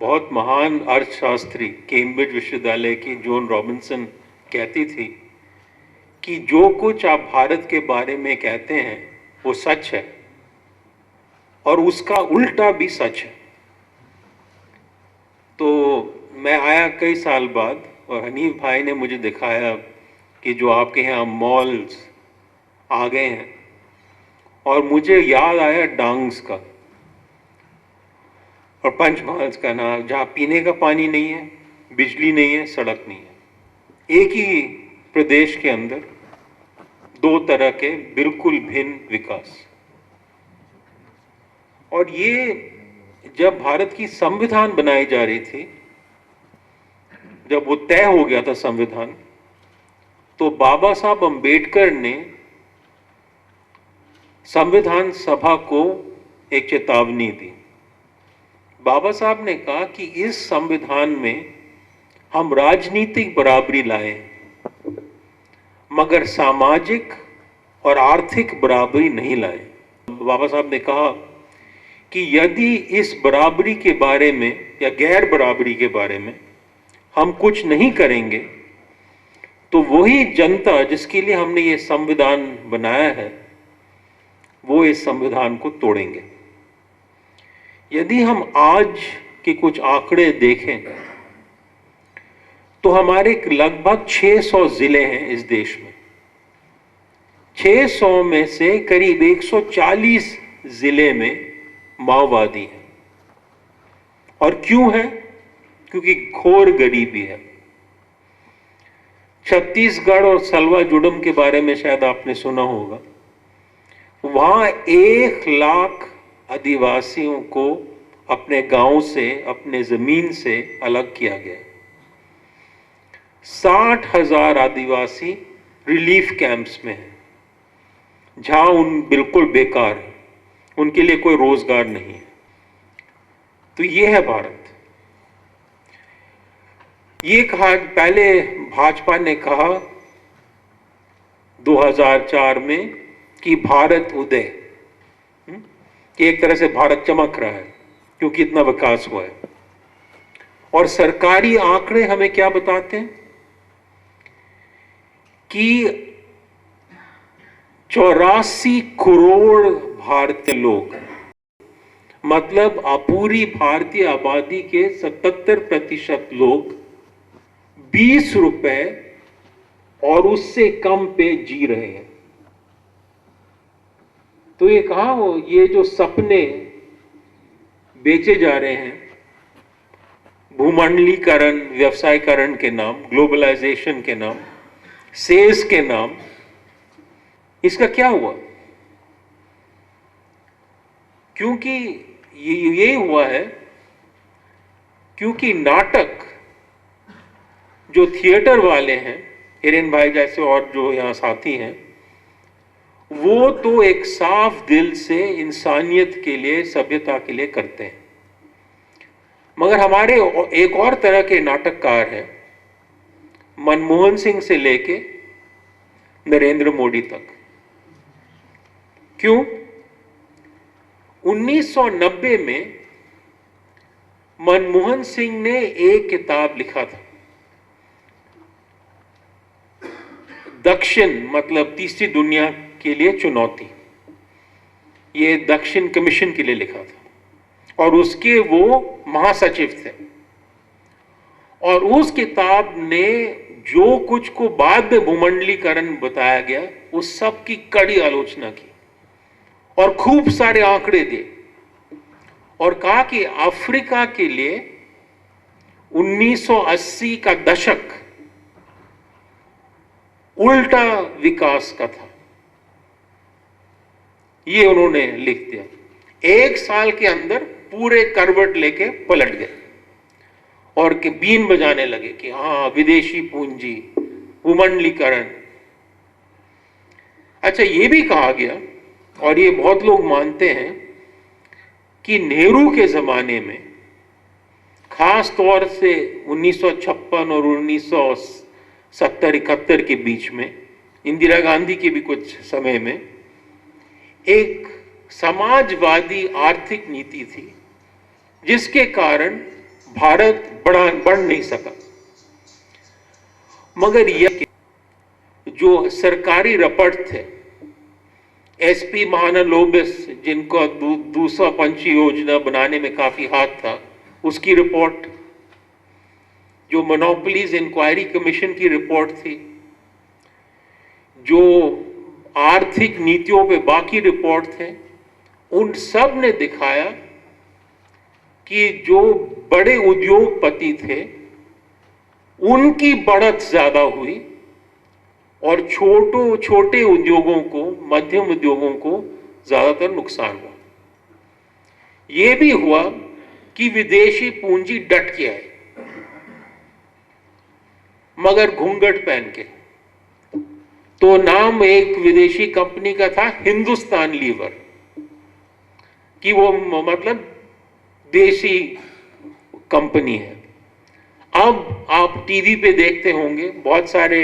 बहुत महान अर्थशास्त्री कैम्ब्रिज विश्वविद्यालय की जोन रॉबिन्सन कहती थी कि जो कुछ आप भारत के बारे में कहते हैं वो सच है और उसका उल्टा भी सच है। तो मैं आया कई साल बाद और हनीफ भाई ने मुझे दिखाया कि जो आपके यहाँ मॉल्स आ गए हैं, और मुझे याद आया डांग्स का और पंचमहल का नाम, जहाँ पीने का पानी नहीं है, बिजली नहीं है, सड़क नहीं है। एक ही प्रदेश के अंदर दो तरह के बिल्कुल भिन्न विकास। और ये जब भारत की संविधान बनाई जा रही थी, जब वो तय हो गया था संविधान, तो बाबा साहब अंबेडकर ने संविधान सभा को एक चेतावनी दी। बाबा साहब ने कहा कि इस संविधान में हम राजनीतिक बराबरी लाए, मगर सामाजिक और आर्थिक बराबरी नहीं लाए। बाबा साहब ने कहा कि यदि इस बराबरी के बारे में या गैर बराबरी के बारे में हम कुछ नहीं करेंगे, तो वही जनता जिसके लिए हमने ये संविधान बनाया है, वो इस संविधान को तोड़ेंगे। यदि हम आज के कुछ आंकड़े देखें तो हमारे लगभग 600 जिले हैं इस देश में। 600 में से करीब 140 जिले में माओवादी हैं। और क्यों है? क्योंकि घोर गरीबी है। छत्तीसगढ़ और सलवा जुडम के बारे में शायद आपने सुना होगा। वहां 1 लाख आदिवासियों को अपने गांव से, अपने जमीन से अलग किया गया। 60,000 आदिवासी रिलीफ कैंप्स में हैं, जहां उन बिल्कुल बेकार है, उनके लिए कोई रोजगार नहीं है। तो ये है भारत। ये कहा, पहले भाजपा ने कहा 2004 में कि भारत उदय, कि एक तरह से भारत चमक रहा है क्योंकि इतना विकास हुआ है। और सरकारी आंकड़े हमें क्या बताते हैं कि 84 करोड़ भारतीय लोग, मतलब पूरी भारतीय आबादी के 77% लोग 20 रुपए और उससे कम पे जी रहे हैं। तो ये कहा हो, ये जो सपने बेचे जा रहे हैं भूमंडलीकरण, व्यवसायीकरण के नाम, ग्लोबलाइजेशन के नाम, सेस के नाम, इसका क्या हुआ? क्योंकि ये हुआ है क्योंकि नाटक जो थिएटर वाले हैं, हिरेन भाई जैसे और जो यहां साथी हैं, वो तो एक साफ दिल से इंसानियत के लिए, सभ्यता के लिए करते हैं। मगर हमारे एक और तरह के नाटककार हैं, मनमोहन सिंह से लेके नरेंद्र मोदी तक। क्यों? 1990 में मनमोहन सिंह ने एक किताब लिखा था, दक्षिण मतलब तीसरी दुनिया के लिए चुनौती। ये दक्षिण कमीशन के लिए लिखा था और उसके वो महासचिव थे। और उस किताब ने जो कुछ को बाद में भूमंडलीकरण बताया गया, उस सब की कड़ी आलोचना की और खूब सारे आंकड़े दिए और कहा कि अफ्रीका के लिए 1980 का दशक उल्टा विकास का था। ये उन्होंने लिख दिया। 1 साल के अंदर पूरे करवट लेके पलट गए और के बीन बजाने लगे कि हाँ, विदेशी पूंजी, भूमंडलीकरण। अच्छा, ये भी कहा गया और ये बहुत लोग मानते हैं कि नेहरू के जमाने में, खास तौर से 1956 और 1970-71 के बीच में, इंदिरा गांधी के भी कुछ समय में, एक समाजवादी आर्थिक नीति थी जिसके कारण भारत बढ़ नहीं सका। मगर यह जो सरकारी रपट थे, एसपी महानलोबिस, जिनको दूसरा पंची योजना बनाने में काफी हाथ था, उसकी रिपोर्ट, जो मोनोपोलीज इंक्वायरी कमीशन की रिपोर्ट थी, जो आर्थिक नीतियों पे बाकी रिपोर्ट थे, उन सब ने दिखाया कि जो बड़े उद्योगपति थे उनकी बढ़त ज्यादा हुई और छोटे उद्योगों को, मध्यम उद्योगों को ज्यादातर नुकसान हुआ। यह भी हुआ कि विदेशी पूंजी डट के आई, मगर घूंघट पहन के। तो नाम एक विदेशी कंपनी का था हिंदुस्तान लीवर, कि वो मतलब देशी कंपनी है। अब आप टीवी पे देखते होंगे बहुत सारे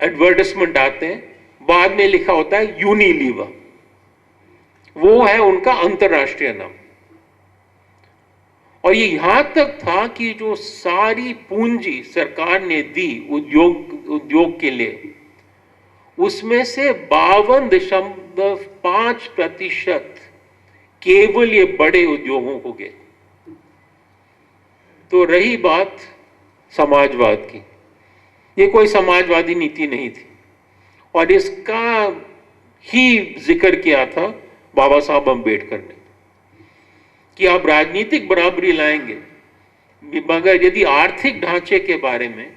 एडवर्टाइजमेंट आते हैं, बाद में लिखा होता है यूनिलीवर, वो है उनका अंतर्राष्ट्रीय नाम। और ये यहां तक था कि जो सारी पूंजी सरकार ने दी उद्योग के लिए, उसमें से 52.5% केवल ये बड़े उद्योगों को गए। तो रही बात समाजवाद की, ये कोई समाजवादी नीति नहीं थी, और इसका ही जिक्र किया था बाबा साहब अम्बेडकर ने कि आप राजनीतिक बराबरी लाएंगे, मगर यदि आर्थिक ढांचे के बारे में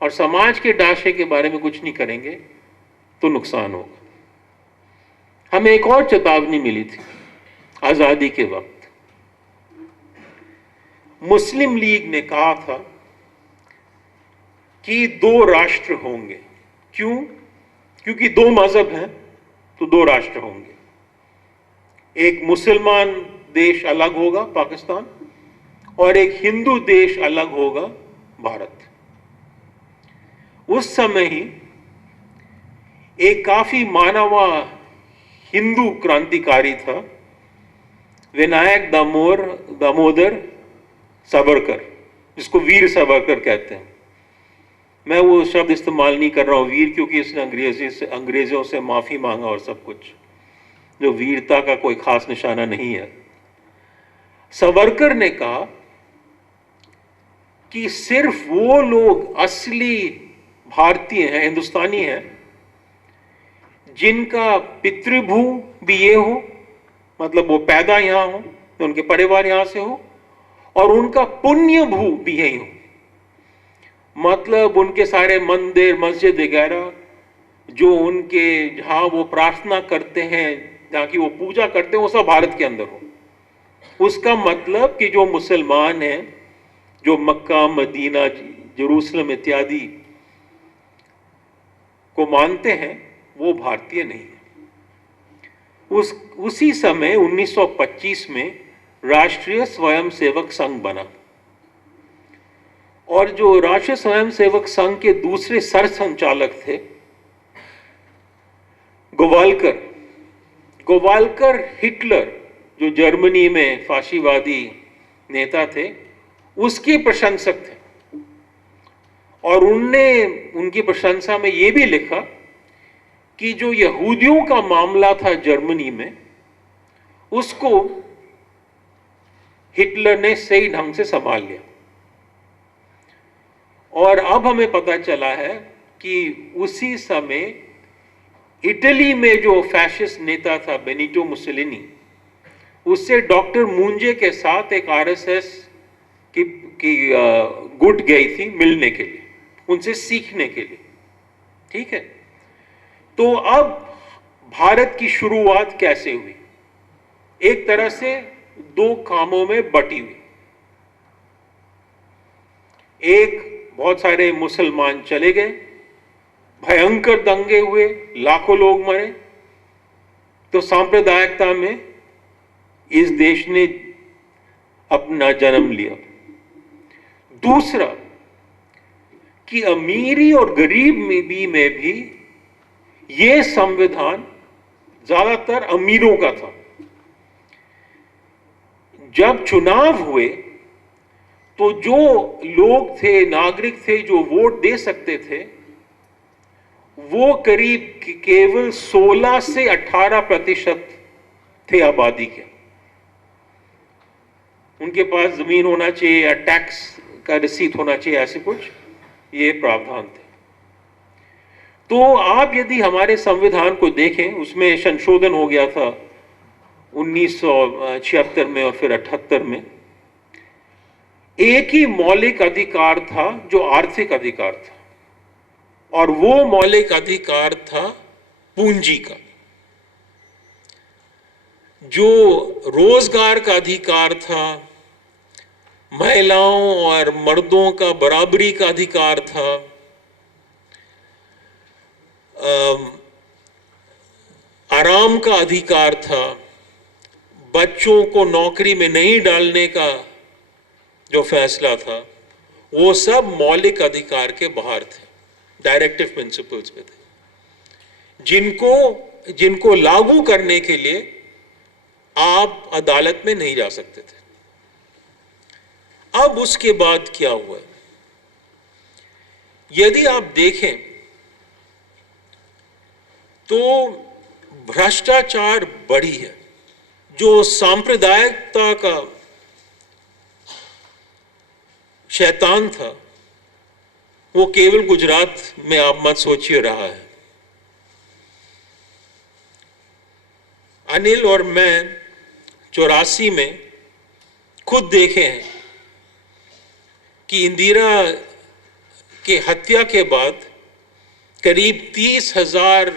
और समाज के ढांचे के बारे में कुछ नहीं करेंगे तो नुकसान होगा। हमें एक और चेतावनी मिली थी आजादी के वक्त। मुस्लिम लीग ने कहा था कि 2 राष्ट्र होंगे। क्यों? क्योंकि 2 मजहब हैं तो 2 राष्ट्र होंगे। एक मुसलमान देश अलग होगा पाकिस्तान, और एक हिंदू देश अलग होगा भारत। उस समय ही एक काफी मानवा हिंदू क्रांतिकारी था, विनायक दामोदर सावरकर, जिसको वीर सावरकर कहते हैं। मैं वो शब्द इस्तेमाल नहीं कर रहा हूं वीर, क्योंकि इसने अंग्रेजों से माफी मांगा और सब कुछ, जो वीरता का कोई खास निशाना नहीं है। सावरकर ने कहा कि सिर्फ वो लोग असली भारतीय हैं, हिंदुस्तानी हैं, जिनका पितृभू भी ये हो, मतलब वो पैदा यहां हो, उनके परिवार यहां से हो, और उनका पुण्य भू भी यही हो, मतलब उनके सारे मंदिर मस्जिद वगैरह जो उनके जहां वो प्रार्थना करते हैं, जहां की वो पूजा करते हैं, वो सब भारत के अंदर हो। उसका मतलब कि जो मुसलमान हैं, जो मक्का, मदीना, जेरूसलम इत्यादि को मानते हैं, वो भारतीय नहीं है। उसी समय 1925 में राष्ट्रीय स्वयंसेवक संघ बना, और जो राष्ट्रीय स्वयंसेवक संघ के दूसरे सरसंचालक थे गोवालकर हिटलर, जो जर्मनी में फाशीवादी नेता थे, उसके प्रशंसक थे। और उनने उनकी प्रशंसा में यह भी लिखा कि जो यहूदियों का मामला था जर्मनी में, उसको हिटलर ने सही ढंग से संभाल लिया। और अब हमें पता चला है कि उसी समय इटली में जो फैशिस्ट नेता था बेनिटो मुसोलिनी, उससे डॉक्टर मूंजे के साथ एक आरएसएस की गुट गई थी मिलने के लिए, उनसे सीखने के लिए। ठीक है, तो अब भारत की शुरुआत कैसे हुई? एक तरह से 2 कामों में बटी हुई। एक, बहुत सारे मुसलमान चले गए, भयंकर दंगे हुए, लाखों लोग मरे, तो सांप्रदायिकता में इस देश ने अपना जन्म लिया। दूसरा कि अमीरी और गरीब में भी यह संविधान ज्यादातर अमीरों का था। जब चुनाव हुए तो जो लोग थे, नागरिक थे जो वोट दे सकते थे, वो करीब केवल 16 से 18% थे आबादी के। उनके पास जमीन होना चाहिए या टैक्स का रिसीट होना चाहिए, ऐसे कुछ ये प्रावधान थे। तो आप यदि हमारे संविधान को देखें, उसमें संशोधन हो गया था 1976 में और फिर 78 में। एक ही मौलिक अधिकार था जो आर्थिक अधिकार था, और वो मौलिक अधिकार था पूंजी का। जो रोजगार का अधिकार था, महिलाओं और मर्दों का बराबरी का अधिकार था, आराम का अधिकार था, बच्चों को नौकरी में नहीं डालने का जो फैसला था, वो सब मौलिक अधिकार के बाहर थे, डायरेक्टिव प्रिंसिपल्स पे थे, जिनको लागू करने के लिए आप अदालत में नहीं जा सकते थे। अब उसके बाद क्या हुआ? यदि आप देखें तो भ्रष्टाचार बढ़ी है। जो सांप्रदायिकता का शैतान था, वो केवल गुजरात में आप मत सोचिए रहा है। अनिल और मैं 84 में खुद देखे हैं कि इंदिरा के हत्या के बाद करीब 30,000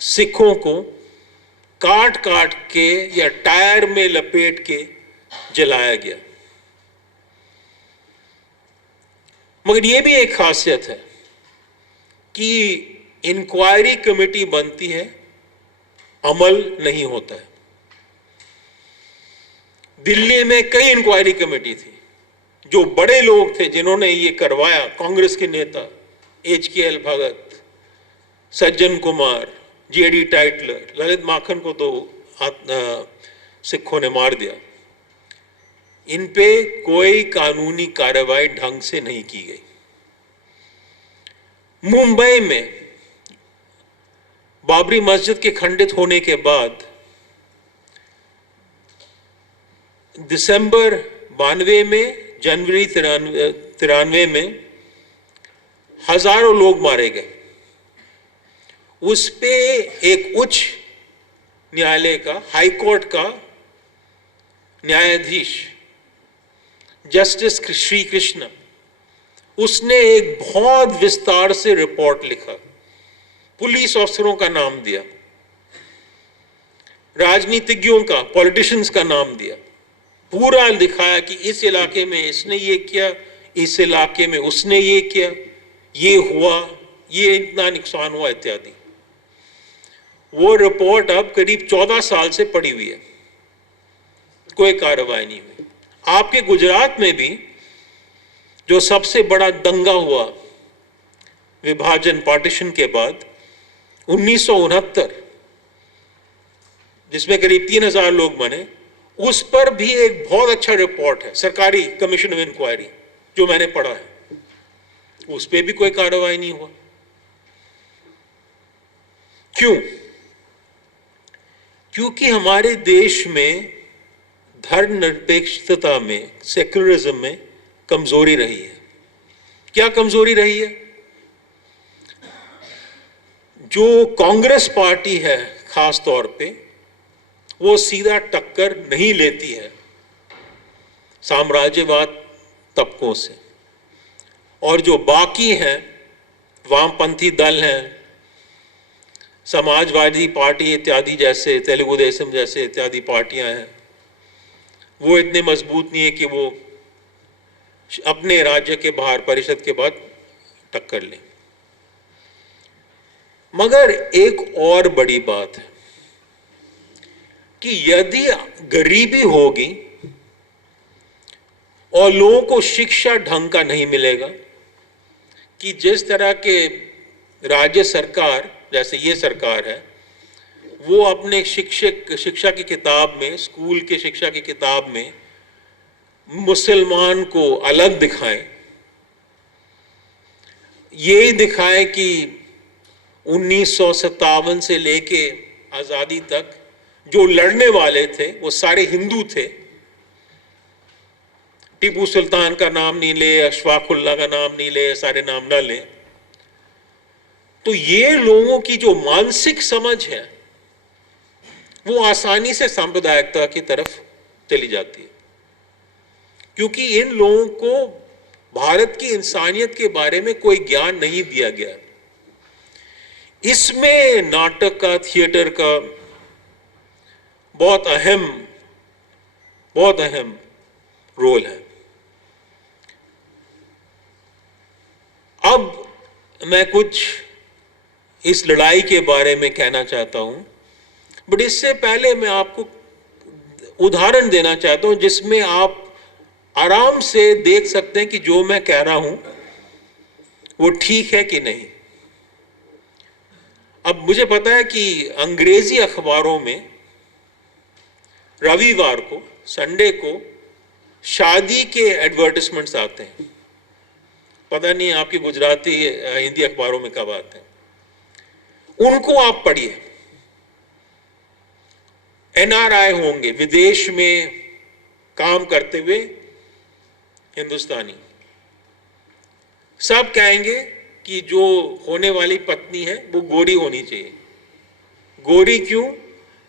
सिखों को काट काट के या टायर में लपेट के जलाया गया। मगर यह भी एक खासियत है कि इंक्वायरी कमेटी बनती है, अमल नहीं होता है। दिल्ली में कई इंक्वायरी कमेटी थी, जो बड़े लोग थे जिन्होंने ये करवाया, कांग्रेस के नेता HKL भगत, सज्जन कुमार, JD टाइटलर, ललित माखन को तो सिखों ने मार दिया। इन पे कोई कानूनी कार्रवाई ढंग से नहीं की गई। मुंबई में बाबरी मस्जिद के खंडित होने के बाद दिसंबर 92 में, जनवरी 93 में हजारों लोग मारे गए। उस पे एक उच्च न्यायालय का, हाई कोर्ट का न्यायाधीश जस्टिस श्री कृष्ण, उसने एक बहुत विस्तार से रिपोर्ट लिखा, पुलिस अफसरों का नाम दिया, राजनीतिज्ञों का, पॉलिटिशियंस का नाम दिया, पूरा दिखाया कि इस इलाके में इसने ये किया, इस इलाके में उसने ये किया, ये हुआ, ये इतना नुकसान हुआ इत्यादि। वो रिपोर्ट अब करीब 14 साल से पड़ी हुई है, कोई कार्रवाई नहीं हुई। आपके गुजरात में भी जो सबसे बड़ा दंगा हुआ विभाजन, पार्टीशन के बाद 1969, जिसमें करीब 3,000 लोग मरे, उस पर भी एक बहुत अच्छा रिपोर्ट है, सरकारी कमीशन ऑफ इंक्वायरी, जो मैंने पढ़ा है। उस पर भी कोई कार्रवाई नहीं हुआ। क्यों? क्योंकि हमारे देश में धर्मनिरपेक्षता में, सेक्युलरिज्म में कमजोरी रही है। क्या कमजोरी रही है? जो कांग्रेस पार्टी है खास तौर पे, वो सीधा टक्कर नहीं लेती है साम्राज्यवाद तबकों से, और जो बाकी हैं, वामपंथी दल हैं, समाजवादी पार्टी इत्यादि जैसे, तेलुगु देशम जैसे इत्यादि पार्टियां हैं, वो इतने मजबूत नहीं है कि वो अपने राज्य के बाहर परिषद के बाद टक्कर लें। मगर एक और बड़ी बात है कि यदि गरीबी होगी और लोगों को शिक्षा ढंग का नहीं मिलेगा, कि जिस तरह के राज्य सरकार, जैसे ये सरकार है, वो अपने शिक्षा की किताब में, स्कूल के शिक्षा की किताब में मुसलमान को अलग दिखाएं, ये दिखाएं कि 1957 से लेके आजादी तक जो लड़ने वाले थे वो सारे हिंदू थे। टीपू सुल्तान का नाम नहीं ले, अशफाकुल्ला का नाम नहीं ले, सारे नाम ना ले। तो ये लोगों की जो मानसिक समझ है वो आसानी से सांप्रदायिकता की तरफ चली जाती है, क्योंकि इन लोगों को भारत की इंसानियत के बारे में कोई ज्ञान नहीं दिया गया। इसमें नाटक का, थिएटर का बहुत अहम रोल है। अब मैं कुछ इस लड़ाई के बारे में कहना चाहता हूं, बट इससे पहले मैं आपको उदाहरण देना चाहता हूं जिसमें आप आराम से देख सकते हैं कि जो मैं कह रहा हूं वो ठीक है कि नहीं। अब मुझे पता है कि अंग्रेजी अखबारों में रविवार को, संडे को शादी के एडवर्टाइजमेंट्स आते हैं। पता नहीं आपकी गुजराती हिंदी अखबारों में कब आते हैं। उनको आप पढ़िए। एनआरआई होंगे, विदेश में काम करते हुए हिंदुस्तानी, सब कहेंगे कि जो होने वाली पत्नी है वो गोरी होनी चाहिए। गोरी क्यों?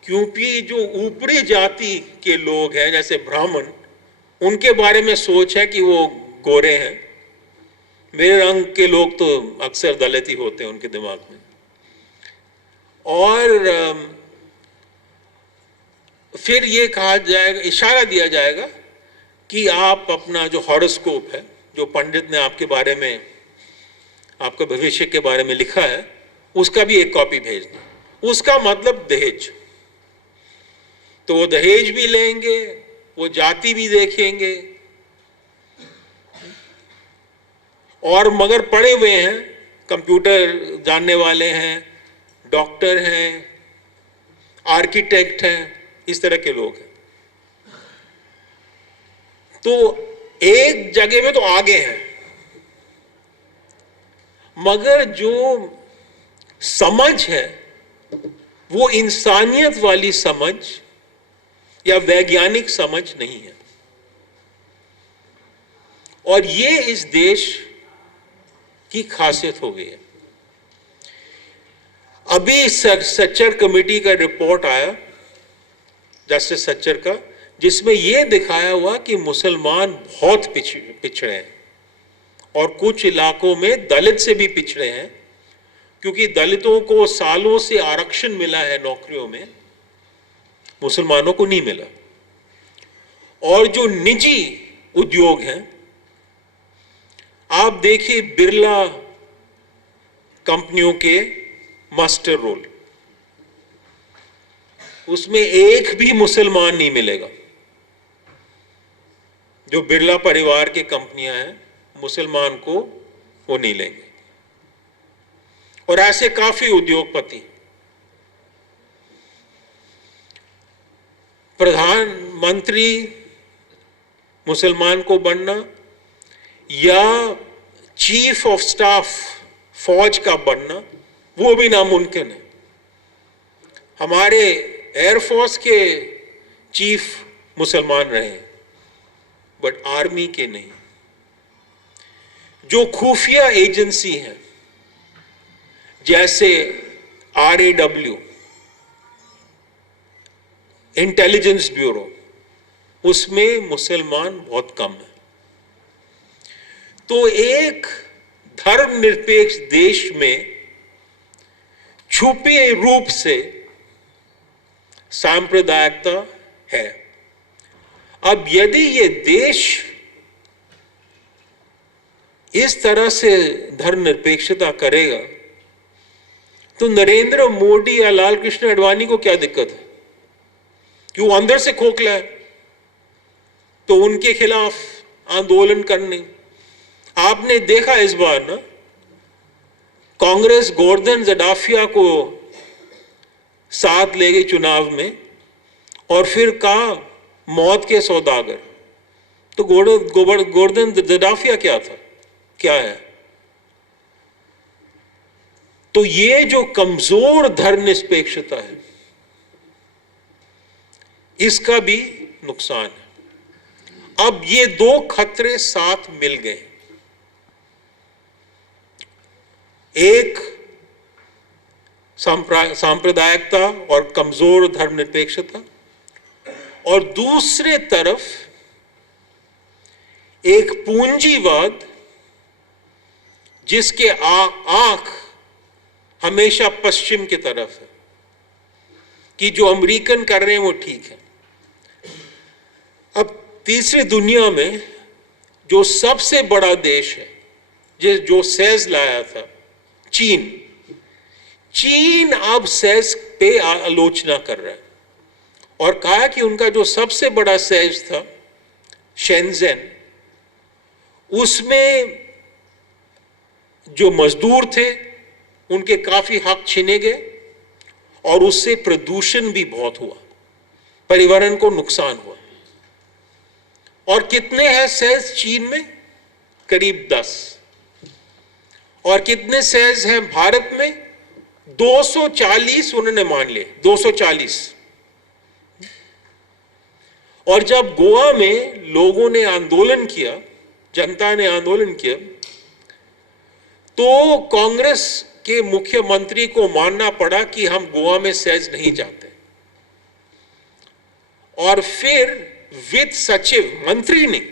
क्योंकि जो ऊपरी जाति के लोग हैं जैसे ब्राह्मण, उनके बारे में सोच है कि वो गोरे हैं। मेरे रंग के लोग तो अक्सर दलित ही होते हैं उनके दिमाग में। और फिर ये कहा जाएगा, इशारा दिया जाएगा कि आप अपना जो हॉरोस्कोप है, जो पंडित ने आपके बारे में, आपका भविष्य के बारे में लिखा है, उसका भी एक कॉपी भेज दें। उसका मतलब दहेज। तो वो दहेज भी लेंगे, वो जाति भी देखेंगे, और मगर पढ़े हुए हैं, कंप्यूटर जानने वाले हैं, डॉक्टर हैं, आर्किटेक्ट हैं, इस तरह के लोग हैं। तो एक जगह में तो आगे हैं, मगर जो समझ है वो इंसानियत वाली समझ या वैज्ञानिक समझ नहीं है। और ये इस देश की खासियत हो गई है। अभी सच्चर कमेटी का रिपोर्ट आया, जस्टिस सच्चर का, जिसमें यह दिखाया हुआ कि मुसलमान बहुत पिछड़े हैं और कुछ इलाकों में दलित से भी पिछड़े हैं, क्योंकि दलितों को सालों से आरक्षण मिला है नौकरियों में, मुसलमानों को नहीं मिला। और जो निजी उद्योग हैं, आप देखिए बिरला कंपनियों के मास्टर रोल, उसमें एक भी मुसलमान नहीं मिलेगा। जो बिरला परिवार की कंपनियां हैं, मुसलमान को वो नहीं लेंगे। और ऐसे काफी उद्योगपति, प्रधानमंत्री मुसलमान को बनना या चीफ ऑफ स्टाफ फौज का बनना, वो भी नामुमकिन है। हमारे एयरफोर्स के चीफ मुसलमान रहे, बट आर्मी के नहीं। जो खुफिया एजेंसी है जैसे RAW, इंटेलिजेंस ब्यूरो, उसमें मुसलमान बहुत कम है। तो एक धर्मनिरपेक्ष देश में छुपे रूप से सांप्रदायिकता है। अब यदि ये देश इस तरह से धर्मनिरपेक्षता करेगा तो नरेंद्र मोदी या लाल कृष्ण आडवाणी को क्या दिक्कत है? कि वो अंदर से खोखला है तो उनके खिलाफ आंदोलन करने। आपने देखा इस बार ना, कांग्रेस गोवर्धन जडाफिया को साथ ले गई चुनाव में और फिर कहा मौत के सौदागर। तो गोवर्धन जडाफिया क्या था, क्या है? तो ये जो कमजोर धर्मनिरपेक्षता है, इसका भी नुकसान है। अब ये दो खतरे साथ मिल गए, एक सांप्रदायिकता और कमजोर धर्मनिरपेक्षता, और दूसरे तरफ एक पूंजीवाद जिसके आंख हमेशा पश्चिम की तरफ है कि जो अमेरिकन कर रहे हैं वो ठीक है। अब तीसरी दुनिया में जो सबसे बड़ा देश है जो सेज लाया था, चीन अब सेज पे आलोचना कर रहा है और कहा कि उनका जो सबसे बड़ा सेज था शेंजेन, उसमें जो मजदूर थे उनके काफी हक छीने गए और उससे प्रदूषण भी बहुत हुआ, पर्यावरण को नुकसान हुआ। और कितने हैं सेज चीन में? करीब 10। और कितने सेज हैं भारत में? 240 उन्होंने मान लिए, 240। और जब गोवा में लोगों ने आंदोलन किया, जनता ने आंदोलन किया, तो कांग्रेस के मुख्यमंत्री को मानना पड़ा कि हम गोवा में सेज नहीं चाहते। और फिर वित्त सचिव, मंत्री नहीं,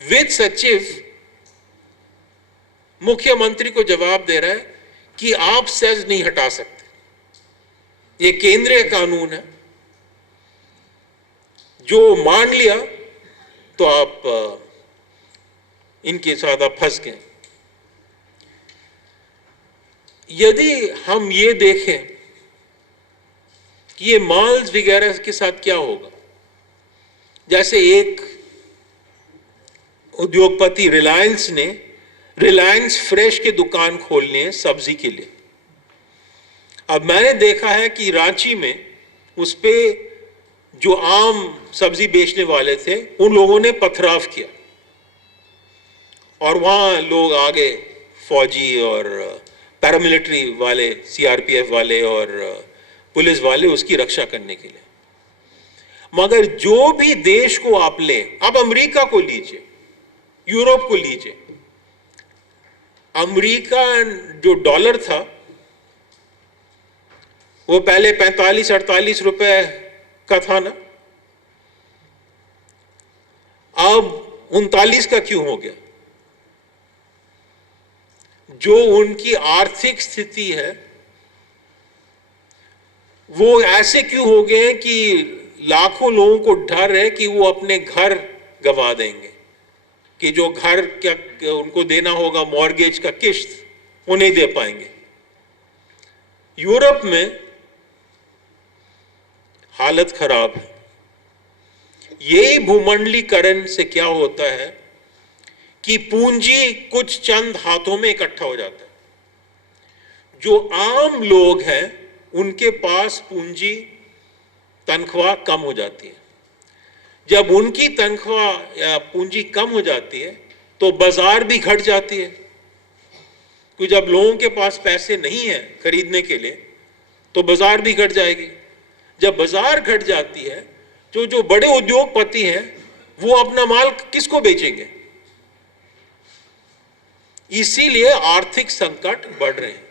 वित्त सचिव मुख्यमंत्री को जवाब दे रहा है कि आप सेज नहीं हटा सकते, ये केंद्रीय कानून है। जो मान लिया तो आप इनके साथ आप फंस गए। यदि हम ये देखें कि ये माल्स वगैरह के साथ क्या होगा, जैसे एक उद्योगपति रिलायंस ने रिलायंस फ्रेश की दुकान खोलनी है सब्जी के लिए। अब मैंने देखा है कि रांची में उस पे जो आम सब्जी बेचने वाले थे उन लोगों ने पथराव किया और वहां लोग आगे फौजी और पैरामिलिट्री वाले, सीआरपीएफ वाले और पुलिस वाले उसकी रक्षा करने के लिए। मगर जो भी देश को आप लें, अब अमेरिका को लीजिए, यूरोप को लीजिए, अमेरिका जो डॉलर था वो पहले 45-48 रुपए का था ना, अब 39 का क्यों हो गया? जो उनकी आर्थिक स्थिति है वो ऐसे क्यों हो गए कि लाखों लोगों को डर है कि वो अपने घर गंवा देंगे, कि जो घर क्या उनको देना होगा मॉर्गेज का किश्त वो नहीं दे पाएंगे। यूरोप में हालत खराब है। यही भूमंडलीकरण से क्या होता है कि पूंजी कुछ चंद हाथों में इकट्ठा हो जाता है। जो आम लोग हैं उनके पास पूंजी, तनख्वाह कम हो जाती है। जब उनकी तनख्वाह या पूंजी कम हो जाती है तो बाजार भी घट जाती है, क्योंकि जब लोगों के पास पैसे नहीं है खरीदने के लिए तो बाजार भी घट जाएगी। जब बाजार घट जाती है तो जो बड़े उद्योगपति हैं वो अपना माल किसको बेचेंगे? इसीलिए आर्थिक संकट बढ़ रहे हैं।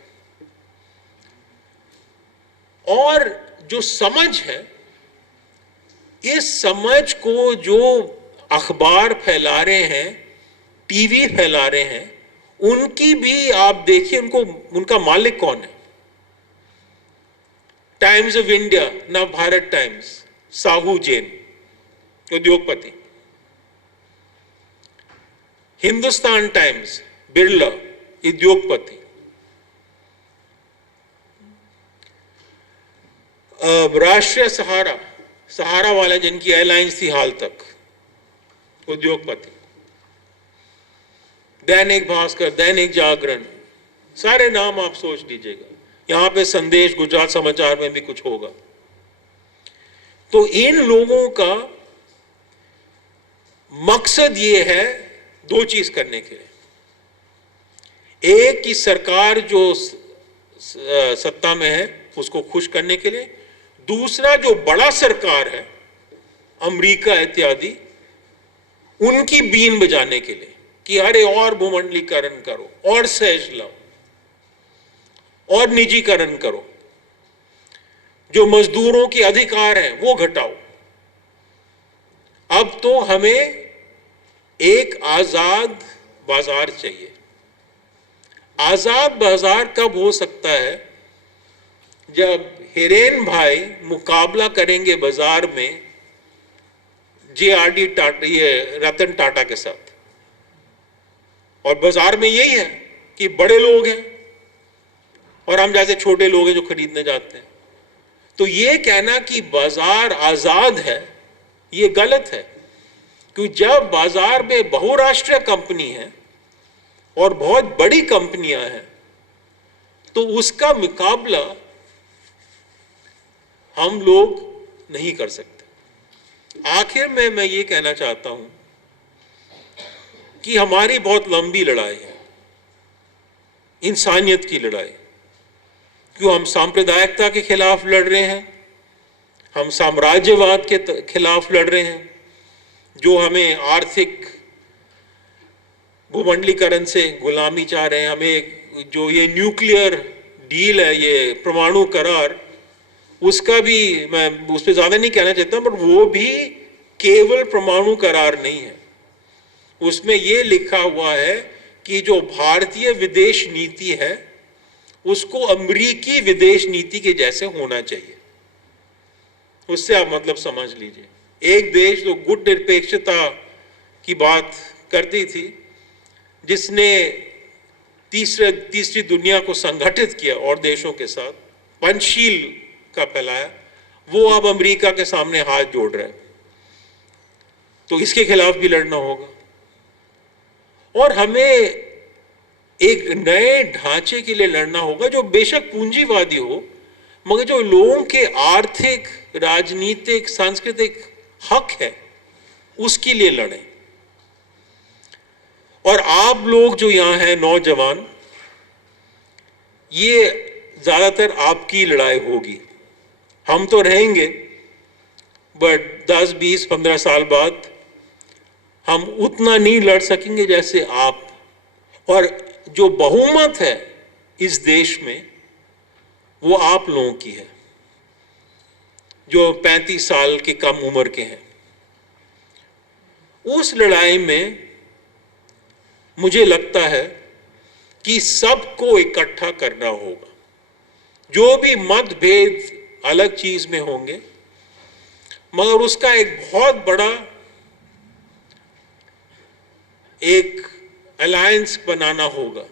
और जो समझ है, इस समझ को जो अखबार फैला रहे हैं, टीवी फैला रहे हैं, उनकी भी आप देखिए उनका मालिक कौन है? टाइम्स ऑफ इंडिया, नव भारत टाइम्स, साहू जैन उद्योगपति। हिंदुस्तान टाइम्स, बिरला उद्योगपति। राष्ट्रीय सहारा वाले जिनकी एयरलाइंस थी हाल तक, उद्योगपति। दैनिक भास्कर, दैनिक जागरण, सारे नाम आप सोच लीजिएगा। यहां पे संदेश, गुजरात समाचार में भी कुछ होगा। तो इन लोगों का मकसद ये है दो चीज करने के लिए। एक कि सरकार जो सत्ता में है उसको खुश करने के लिए, दूसरा जो बड़ा सरकार है अमेरिका इत्यादि, उनकी बीन बजाने के लिए कि अरे और भूमंडलीकरण करो, और सहज लाओ, और निजीकरण करो, जो मजदूरों के अधिकार हैं वो घटाओ। अब तो हमें एक आजाद बाजार चाहिए। आजाद बाजार कब हो सकता है? जब हिरेन भाई मुकाबला करेंगे बाजार में JRD टाटा, ये रतन टाटा के साथ, और बाजार में यही है कि बड़े लोग हैं और हम जैसे छोटे लोग हैं जो खरीदने जाते हैं। तो ये कहना कि बाजार आजाद है ये गलत है, क्योंकि जब बाजार में बहुराष्ट्रीय कंपनी है और बहुत बड़ी कंपनियां हैं तो उसका मुकाबला हम लोग नहीं कर सकते। आखिर में मैं ये कहना चाहता हूं कि हमारी बहुत लंबी लड़ाई है, इंसानियत की लड़ाई। क्यों हम सांप्रदायिकता के खिलाफ लड़ रहे हैं, हम साम्राज्यवाद के खिलाफ लड़ रहे हैं जो हमें आर्थिक भूमंडलीकरण से गुलामी चाह रहे हैं, हमें जो ये न्यूक्लियर डील है, ये परमाणु करार, उसका भी मैं उस पर ज्यादा नहीं कहना चाहता, पर वो भी केवल परमाणु करार नहीं है। उसमें ये लिखा हुआ है कि जो भारतीय विदेश नीति है उसको अमेरिकी विदेश नीति के जैसे होना चाहिए। उससे आप मतलब समझ लीजिए, एक देश जो गुट निरपेक्षता की बात करती थी, जिसने तीसरी दुनिया को संगठित किया और देशों के साथ पंचशील का फैलाया, वो अब अमेरिका के सामने हाथ जोड़ रहा है। तो इसके खिलाफ भी लड़ना होगा और हमें एक नए ढांचे के लिए लड़ना होगा जो बेशक पूंजीवादी हो, मगर जो लोगों के आर्थिक, राजनीतिक, सांस्कृतिक हक है उसके लिए लड़ें। और आप लोग जो यहां हैं नौजवान, ये ज्यादातर आपकी लड़ाई होगी। हम तो रहेंगे, बट 10, 20, 15 साल बाद हम उतना नहीं लड़ सकेंगे जैसे आप। और जो बहुमत है इस देश में वो आप लोगों की है जो 35 साल के कम उम्र के हैं। उस लड़ाई में मुझे लगता है कि सबको इकट्ठा करना होगा। जो भी मतभेद अलग चीज में होंगे, मगर उसका एक बहुत बड़ा एक अलायंस बनाना होगा।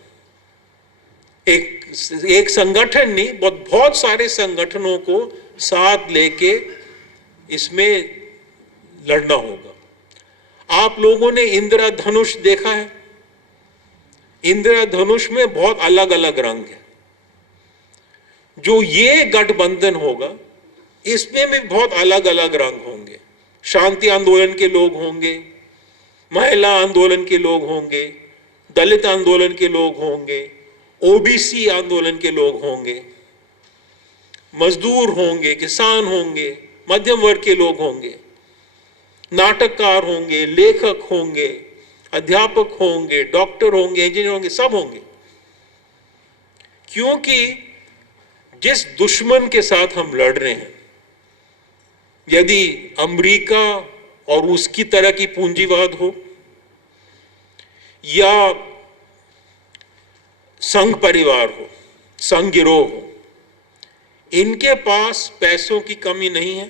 एक संगठन नहीं, बहुत सारे संगठनों को साथ लेके इसमें लड़ना होगा। आप लोगों ने इंद्रधनुष देखा है, इंद्रधनुष में बहुत अलग अलग रंग है। जो ये गठबंधन होगा इसमें भी बहुत अलग अलग रंग होंगे। शांति आंदोलन के लोग होंगे, महिला आंदोलन के लोग होंगे, दलित आंदोलन के लोग होंगे, ओबीसी आंदोलन के लोग होंगे, मजदूर होंगे, किसान होंगे, मध्यम वर्ग के लोग होंगे, नाटककार होंगे, लेखक होंगे, अध्यापक होंगे, डॉक्टर होंगे, इंजीनियर होंगे, सब होंगे। क्योंकि जिस दुश्मन के साथ हम लड़ रहे हैं, यदि अमेरिका और उसकी तरह की पूंजीवाद हो या संघ परिवार हो, संघ गिरोह हो, इनके पास पैसों की कमी नहीं है।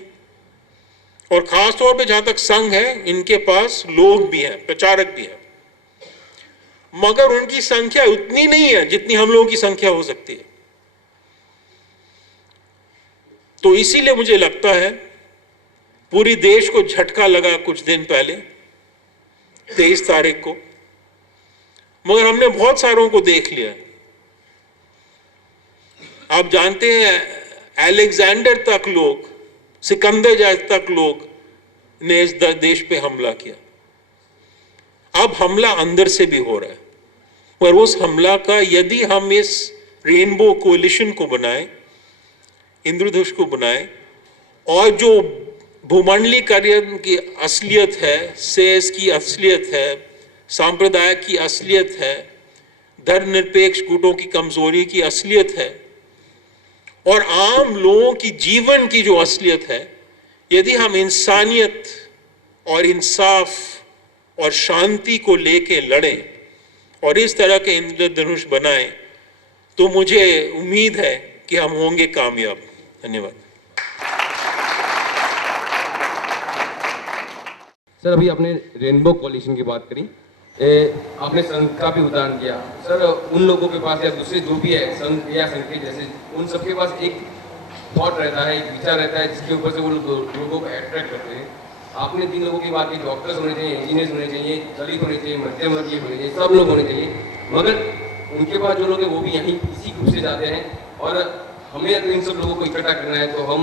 और खासतौर पे जहां तक संघ है, इनके पास लोग भी हैं, प्रचारक भी हैं, मगर उनकी संख्या उतनी नहीं है जितनी हम लोगों की संख्या हो सकती है। तो इसीलिए मुझे लगता है पूरी देश को झटका लगा कुछ दिन पहले 23 तारीख को, मगर हमने बहुत सारों को देख लिया। आप जानते हैं अलेक्जेंडर तक लोग, सिकंदर तक लोग ने इस देश पे हमला किया। अब हमला अंदर से भी हो रहा है, और उस हमला का यदि हम इस रेनबो कोलिशन को बनाए, इंद्रधनुष को बनाए, और जो भूमंडलीकरण की असलियत है, सेस की असलियत है, सांप्रदाय की असलियत है, धर्मनिरपेक्ष गुटों की कमजोरी की असलियत है, और आम लोगों की जीवन की जो असलियत है, यदि हम इंसानियत और इंसाफ और शांति को लेके लड़ें और इस तरह के इंद्रधनुष बनाएं, तो मुझे उम्मीद है कि हम होंगे कामयाब। धन्यवाद। सर, अभी आपने रेनबो कोलिशन की बात करी, आपने संघ का भी उदाहरण दिया। सर, उन लोगों के पास या दूसरे जो भी है संघ या संघ के जैसे, उन सबके पास एक थॉट रहता है, एक विचार रहता है, जिसके ऊपर से वो लोगों को अट्रैक्ट करते हैं। आपने 3 लोगों की बात की, डॉक्टर्स होने चाहिए, इंजीनियर्स होने चाहिए, दलित होने चाहिए, मध्यम वर्गीय होने चाहिए, सब लोग होने चाहिए, मगर उनके पास जो लोग हैं वो भी यहीं इसी ग्रुप से जाते हैं। और हमें अगर इन सब लोगों को इकट्ठा करना है तो हम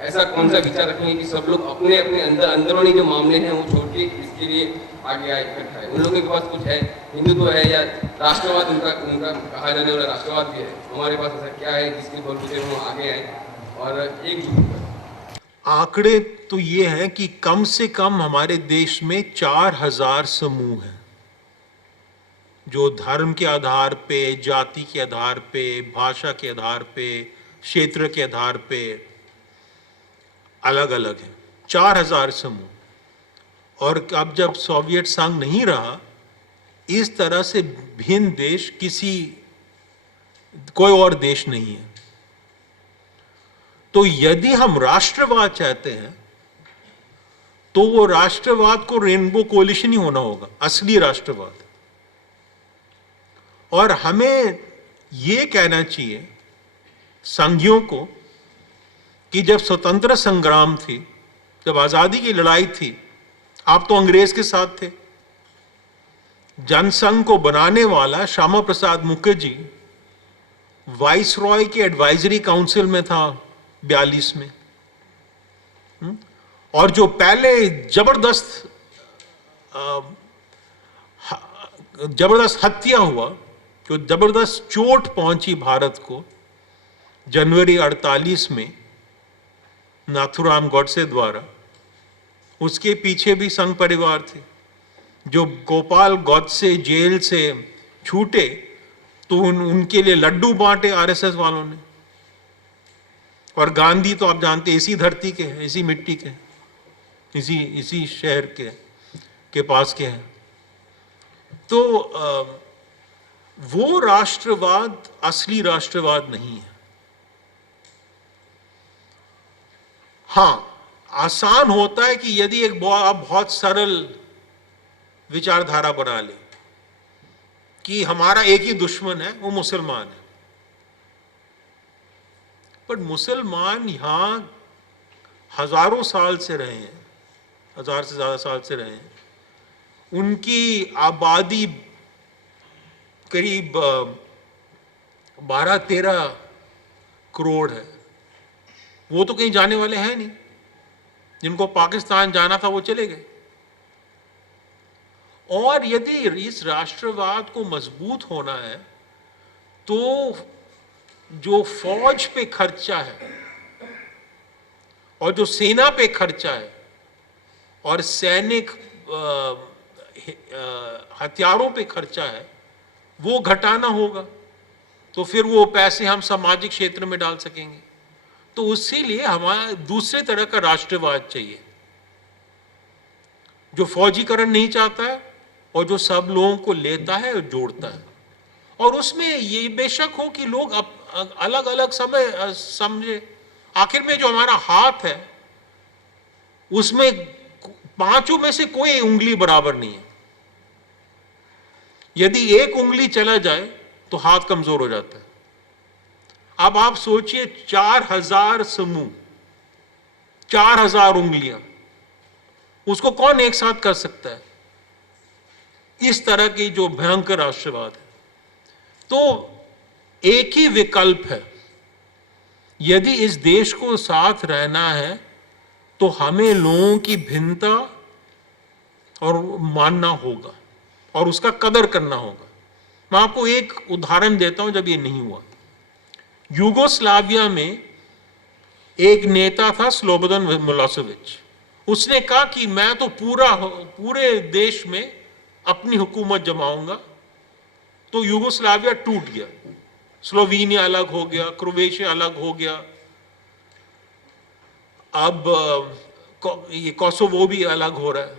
ऐसा कौन सा विचार रखेंगे कि सब लोग अपने अपने अंदरूनी जो मामले हैं वो छोड़ के इसके लिए आगे आए, इकट्ठा है। उन लोगों के पास कुछ है, हिंदुत्व है या राष्ट्रवाद, उनका कहा जाने वाला राष्ट्रवाद भी है। हमारे पास ऐसा क्या है जिसके बलबूते हम आगे आए और एकजुट होकर? आंकड़े तो ये हैं कि कम से कम हमारे देश में 4000 समूह हैं, जो धर्म के आधार पे, जाति के आधार पे, भाषा के आधार पे, क्षेत्र के आधार पे अलग अलग हैं। 4000 समूह। और अब जब सोवियत संघ नहीं रहा, इस तरह से भिन्न देश कोई और देश नहीं है। तो यदि हम राष्ट्रवाद चाहते हैं तो वो राष्ट्रवाद को रेनबो कोलिशन ही होना होगा, असली राष्ट्रवाद। और हमें ये कहना चाहिए संघियों को कि जब स्वतंत्र संग्राम थी, जब आजादी की लड़ाई थी, आप तो अंग्रेज के साथ थे। जनसंघ को बनाने वाला श्यामा प्रसाद मुखर्जी वाइस रॉय के एडवाइजरी काउंसिल में था 42 में। और जो पहले जबरदस्त हत्या हुआ, जो जबरदस्त चोट पहुंची भारत को जनवरी 48 में नाथूराम गोडसे द्वारा, उसके पीछे भी संघ परिवार थे। जो गोपाल गोडसे जेल से छूटे तो उनके लिए लड्डू बांटे आरएसएस वालों ने। और गांधी तो आप जानते, इसी धरती के हैं, इसी मिट्टी के, इसी शहर के पास के हैं। तो वो राष्ट्रवाद असली राष्ट्रवाद नहीं है। हाँ, आसान होता है कि यदि आप बहुत सरल विचारधारा बना ले कि हमारा एक ही दुश्मन है, वो मुसलमान है। पर मुसलमान यहां हजारों साल से रहे हैं, 1000 से ज्यादा साल से रहे हैं। उनकी आबादी करीब 12-13 करोड़ है। वो तो कहीं जाने वाले हैं नहीं। जिनको पाकिस्तान जाना था वो चले गए। और यदि इस राष्ट्रवाद को मजबूत होना है तो जो फौज पे खर्चा है और जो सेना पे खर्चा है और सैनिक हथियारों पे खर्चा है, वो घटाना होगा। तो फिर वो पैसे हम सामाजिक क्षेत्र में डाल सकेंगे। तो उसके लिए हमारा दूसरे तरह का राष्ट्रवाद चाहिए, जो फौजीकरण नहीं चाहता है और जो सब लोगों को लेता है और जोड़ता है। और उसमें ये बेशक हो कि लोग अलग अलग समय समझे। आखिर में जो हमारा हाथ है उसमें 5 में से कोई उंगली बराबर नहीं है। यदि एक उंगली चला जाए तो हाथ कमजोर हो जाता है। अब आप सोचिए 4000 समूह, 4000 उंगलियां, उसको कौन एक साथ कर सकता है? इस तरह की जो भयंकर राष्ट्रवाद है। तो एक ही विकल्प है, यदि इस देश को साथ रहना है तो हमें लोगों की भिन्नता और मानना होगा और उसका कदर करना होगा। मैं आपको एक उदाहरण देता हूं जब ये नहीं हुआ। यूगोस्लाविया में एक नेता था स्लोबोदन मिलोसेविच। उसने कहा कि मैं तो पूरे देश में अपनी हुकूमत जमाऊंगा। तो यूगोस्लाविया टूट गया, स्लोवेनिया अलग हो गया, क्रोएशिया अलग हो गया, अब ये कोसोवो भी अलग हो रहा है,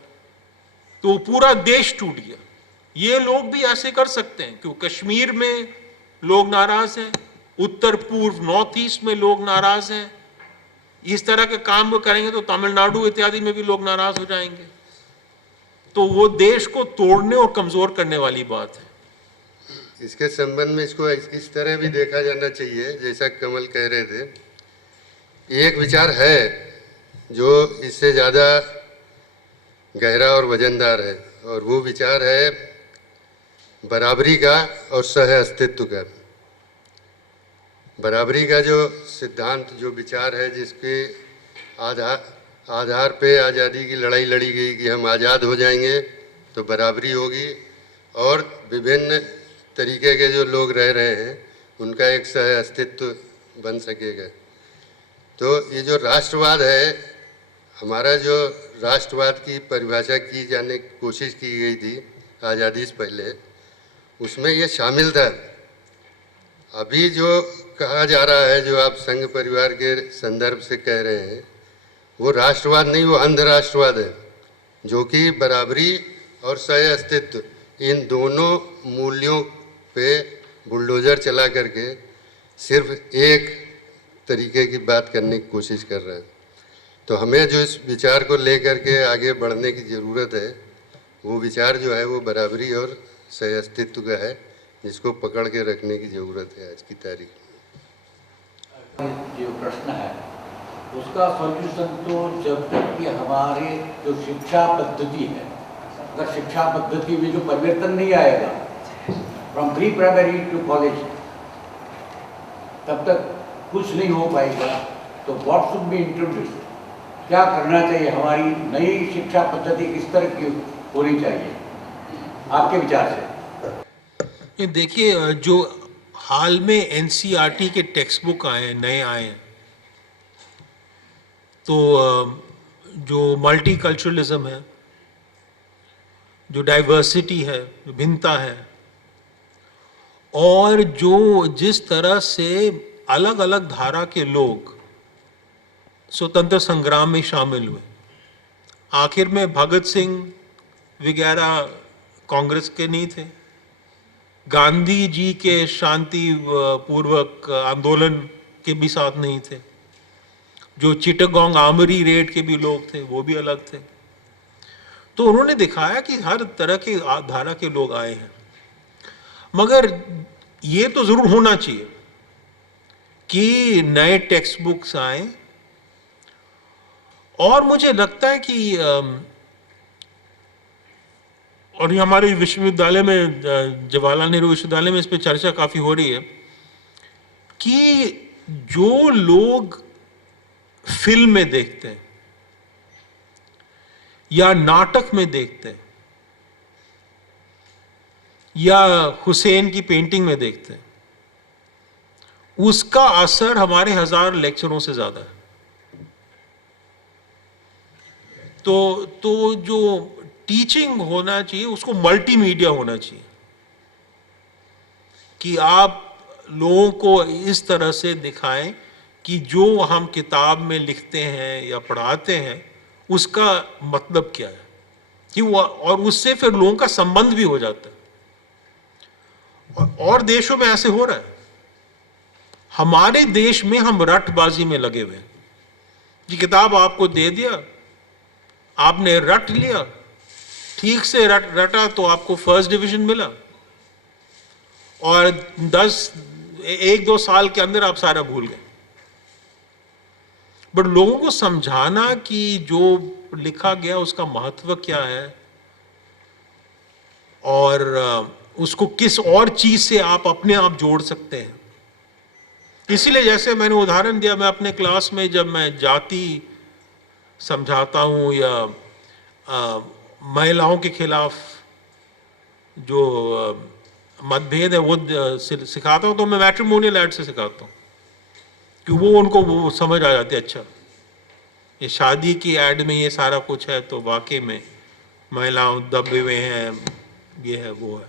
तो पूरा देश टूट गया। ये लोग भी ऐसे कर सकते हैं, क्यों कश्मीर में लोग नाराज हैं, उत्तर पूर्व नॉर्थ ईस्ट में लोग नाराज हैं। इस तरह के काम वो करेंगे तो तमिलनाडु इत्यादि में भी लोग नाराज हो जाएंगे। तो वो देश को तोड़ने और कमजोर करने वाली बात है। इसके संबंध में इसको इस तरह भी देखा जाना चाहिए, जैसा कमल कह रहे थे, एक विचार है जो इससे ज़्यादा गहरा और वजनदार है, और वो विचार है बराबरी का और सह अस्तित्व का। बराबरी का जो सिद्धांत, जो विचार है, जिसके आधार पे आज़ादी की लड़ाई लड़ी गई कि हम आज़ाद हो जाएंगे तो बराबरी होगी और विभिन्न तरीके के जो लोग रह रहे हैं उनका एक सह अस्तित्व बन सकेगा। तो ये जो राष्ट्रवाद है, हमारा जो राष्ट्रवाद की परिभाषा की जाने की कोशिश की गई थी आज़ादी से पहले, उसमें ये शामिल था। अभी जो कहा जा रहा है, जो आप संघ परिवार के संदर्भ से कह रहे हैं, वो राष्ट्रवाद नहीं, वो अंधराष्ट्रवाद है, जो कि बराबरी और सह अस्तित्व इन दोनों मूल्यों पे बुलडोजर चला करके सिर्फ एक तरीके की बात करने की कोशिश कर रहा है। तो हमें जो इस विचार को लेकर के आगे बढ़ने की ज़रूरत है, वो विचार जो है वो बराबरी और सह अस्तित्व का है, जिसको पकड़ के रखने की ज़रूरत है आज की तारीख में। जो प्रश्न है उसका सॉल्यूशन तो जब तक कि हमारे जो शिक्षा पद्धति है, अगर शिक्षा पद्धति में जो परिवर्तन नहीं आएगा from pre primary to college, तब तक कुछ नहीं हो पाएगा। तो व्हाट शुड बी इंट्रोड्यूस, क्या करना चाहिए, हमारी नई शिक्षा पद्धति किस तरह की होनी चाहिए आपके विचार से? ये देखिए, जो हाल में एनसीईआरटी के टेक्स्ट बुक नए आए हैं, तो जो मल्टीकल्चरलिज्म है, जो डाइवर्सिटी है, विभिन्नता है, और जो जिस तरह से अलग अलग धारा के लोग स्वतंत्र संग्राम में शामिल हुए, आखिर में भगत सिंह वगैरह कांग्रेस के नहीं थे, गांधी जी के शांति पूर्वक आंदोलन के भी साथ नहीं थे, जो चिटागोंग आर्मरी रेड के भी लोग थे वो भी अलग थे। तो उन्होंने दिखाया कि हर तरह के धारा के लोग आए हैं। मगर ये तो जरूर होना चाहिए कि नए टेक्स्ट बुक्स आए, और मुझे लगता है कि और ये हमारे विश्वविद्यालय में, जवाहरलाल नेहरू विश्वविद्यालय में इस पर चर्चा काफी हो रही है कि जो लोग फिल्म में देखते हैं या नाटक में देखते हैं या हुसैन की पेंटिंग में देखते हैं, उसका असर हमारे 1000 लेक्चरों से ज्यादा है। तो जो टीचिंग होना चाहिए उसको मल्टीमीडिया होना चाहिए, कि आप लोगों को इस तरह से दिखाएं कि जो हम किताब में लिखते हैं या पढ़ाते हैं उसका मतलब क्या है, कि वो, और उससे फिर लोगों का संबंध भी हो जाता है। और देशों में ऐसे हो रहा है। हमारे देश में हम रटबाजी में लगे हुए हैं कि किताब आपको दे दिया, आपने रट लिया, ठीक से रटा तो आपको फर्स्ट डिवीजन मिला, और 1-2 साल के अंदर आप सारा भूल गए। बट लोगों को समझाना कि जो लिखा गया उसका महत्व क्या है और उसको किस और चीज से आप अपने आप जोड़ सकते हैं। इसीलिए जैसे मैंने उदाहरण दिया, मैं अपने क्लास में जब मैं जाति समझाता हूं या महिलाओं के खिलाफ जो मतभेद है वो सिखाता हूँ, तो मैं मैट्रिमोनियल ऐड से सिखाता हूँ कि वो उनको वो समझ आ जाती है, अच्छा ये शादी की ऐड में ये सारा कुछ है, तो वाकई में महिलाओं दबे हुए हैं, ये है वो है।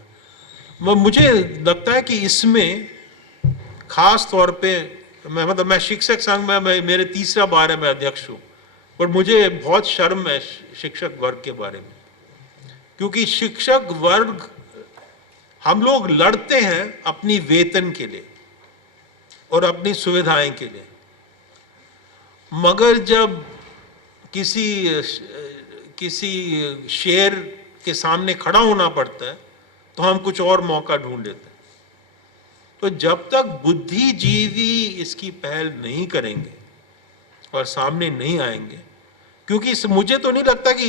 मुझे लगता है कि इसमें खास तौर पे मैं शिक्षक संघ में मेरे तीसरा बार है मैं अध्यक्ष हूँ, पर मुझे बहुत शर्म है शिक्षक वर्ग के बारे में, क्योंकि शिक्षक वर्ग हम लोग लड़ते हैं अपनी वेतन के लिए और अपनी सुविधाएं के लिए, मगर जब किसी शेर के सामने खड़ा होना पड़ता है तो हम कुछ और मौका ढूंढ लेते हैं। तो जब तक बुद्धिजीवी इसकी पहल नहीं करेंगे और सामने नहीं आएंगे, क्योंकि मुझे तो नहीं लगता कि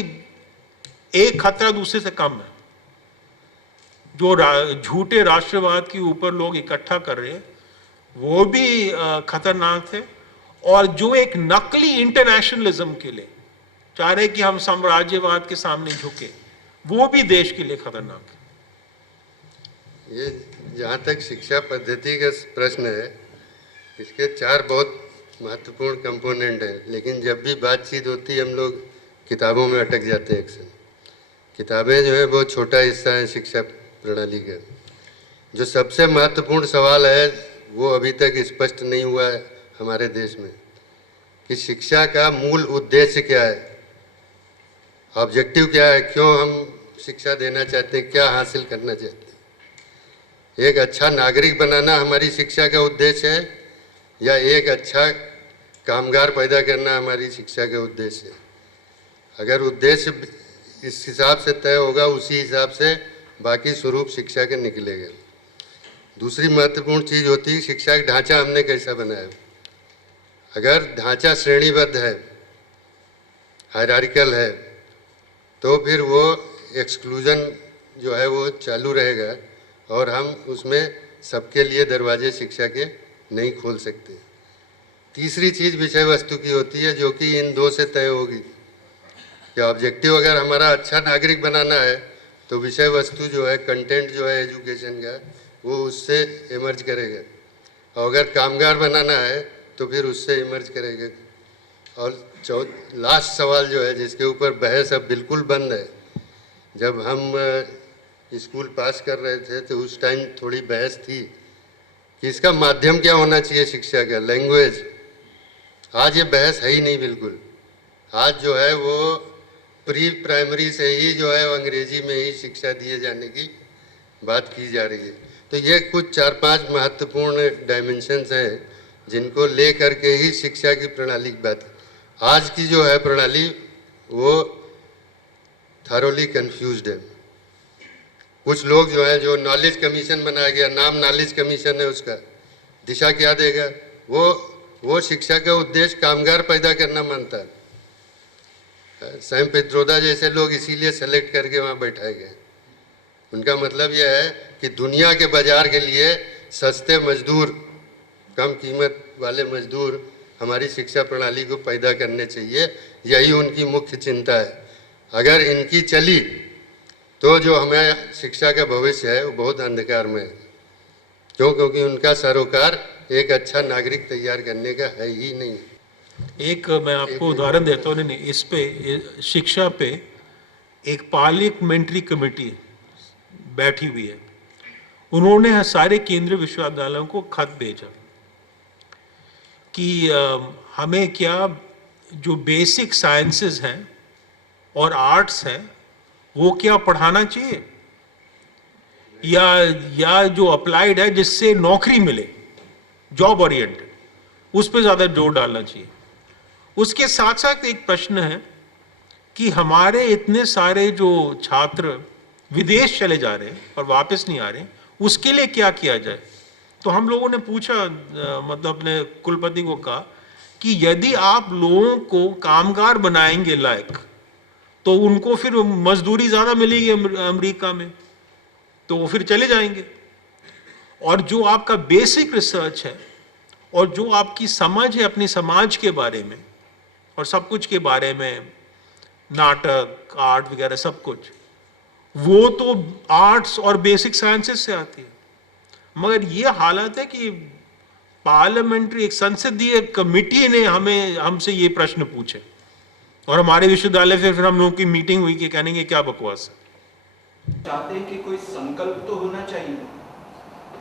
एक खतरा दूसरे से कम है। जो झूठे राष्ट्रवाद के ऊपर लोग इकट्ठा कर रहे हैं वो भी खतरनाक थे, और जो एक नकली इंटरनेशनलिज्म के लिए चाह रहे कि हम साम्राज्यवाद के सामने झुके, वो भी देश के लिए खतरनाक है। ये जहाँ तक शिक्षा पद्धति का प्रश्न है, इसके 4 बहुत महत्वपूर्ण कंपोनेंट हैं, लेकिन जब भी बातचीत होती है हम लोग किताबों में अटक जाते हैं अक्सर। किताबें जो है बहुत छोटा हिस्सा है शिक्षा प्रणाली का। जो सबसे महत्वपूर्ण सवाल है वो अभी तक स्पष्ट नहीं हुआ है हमारे देश में कि शिक्षा का मूल उद्देश्य क्या है, ऑब्जेक्टिव क्या है, क्यों हम शिक्षा देना चाहते हैं, क्या हासिल करना चाहते हैं। एक अच्छा नागरिक बनाना हमारी शिक्षा का उद्देश्य है या एक अच्छा कामगार पैदा करना हमारी शिक्षा का उद्देश्य है। अगर उद्देश्य इस हिसाब से तय होगा, उसी हिसाब से बाकी स्वरूप शिक्षा के निकलेगा। दूसरी महत्वपूर्ण चीज़ होती है शिक्षा का ढांचा हमने कैसा बनाया। अगर ढांचा श्रेणीबद्ध है, हायरार्किकल है, तो फिर वो एक्सक्लूजन जो है वो चालू रहेगा और हम उसमें सबके लिए दरवाजे शिक्षा के नहीं खोल सकते। तीसरी चीज़ विषय वस्तु की होती है, जो कि इन 2 से तय होगी कि ऑब्जेक्टिव अगर हमारा अच्छा नागरिक बनाना है तो विषय वस्तु जो है, कंटेंट जो है एजुकेशन का, वो उससे इमर्ज करेगा, और अगर कामगार बनाना है तो फिर उससे इमर्ज करेगा। और लास्ट सवाल जो है जिसके ऊपर बहस अब बिल्कुल बंद है, जब हम स्कूल पास कर रहे थे तो उस टाइम थोड़ी बहस थी कि इसका माध्यम क्या होना चाहिए शिक्षा का, लैंग्वेज। आज ये बहस है ही नहीं बिल्कुल। आज जो है वो प्री प्राइमरी से ही जो है अंग्रेजी में ही शिक्षा दिए जाने की बात की जा रही है। तो ये कुछ 4-5 महत्वपूर्ण डायमेंशंस हैं जिनको ले करके ही शिक्षा की प्रणाली की बात। आज की जो है प्रणाली वो थॉरोली कंफ्यूज्ड है। कुछ लोग जो है, जो नॉलेज कमीशन बनाया गया, नाम नॉलेज कमीशन है, उसका दिशा क्या देगा? वो शिक्षा का उद्देश्य कामगार पैदा करना मानता है। सैम पित्रोदा जैसे लोग इसीलिए सेलेक्ट करके वहाँ बैठाए गए। उनका मतलब यह है कि दुनिया के बाजार के लिए सस्ते मजदूर, कम कीमत वाले मजदूर हमारी शिक्षा प्रणाली को पैदा करने चाहिए। यही उनकी मुख्य चिंता है। अगर इनकी चली तो जो हमें शिक्षा का भविष्य है वो बहुत अंधकार में है। क्योंकि उनका सरोकार एक अच्छा नागरिक तैयार करने का है ही नहीं। एक मैं आपको उदाहरण देता हूँ, नहीं इस पे शिक्षा पे एक पार्लियामेंट्री कमेटी बैठी हुई है। उन्होंने सारे केंद्रीय विश्वविद्यालयों को खत भेजा कि हमें क्या जो बेसिक साइंसेस हैं और आर्ट्स हैं वो क्या पढ़ाना चाहिए, या जो अप्लाइड है जिससे नौकरी मिले, जॉब ओरिएंटेड, उस पर ज़्यादा जोर डालना चाहिए। उसके साथ साथ एक प्रश्न है कि हमारे इतने सारे जो छात्र विदेश चले जा रहे हैं और वापस नहीं आ रहे, उसके लिए क्या किया जाए। तो हम लोगों ने पूछा, मतलब अपने कुलपति को कहा कि यदि आप लोगों को कामगार बनाएंगे लायक, तो उनको फिर मजदूरी ज़्यादा मिलेगी अमेरिका में, तो वो फिर चले जाएंगे। और जो आपका बेसिक रिसर्च है और जो आपकी समझ है अपने समाज के बारे में और सब कुछ के बारे में, नाटक, आर्ट वगैरह सब कुछ, वो तो आर्ट्स और बेसिक साइंसेस से आती है। मगर ये हालत है कि पार्लियामेंट्री एक संसदीय कमेटी ने हमसे ये प्रश्न पूछे और हमारे विश्वविद्यालय से फिर हम लोगों की मीटिंग हुई कि कहने क्या बकवास है। चाहते हैं कि कोई संकल्प तो होना चाहिए।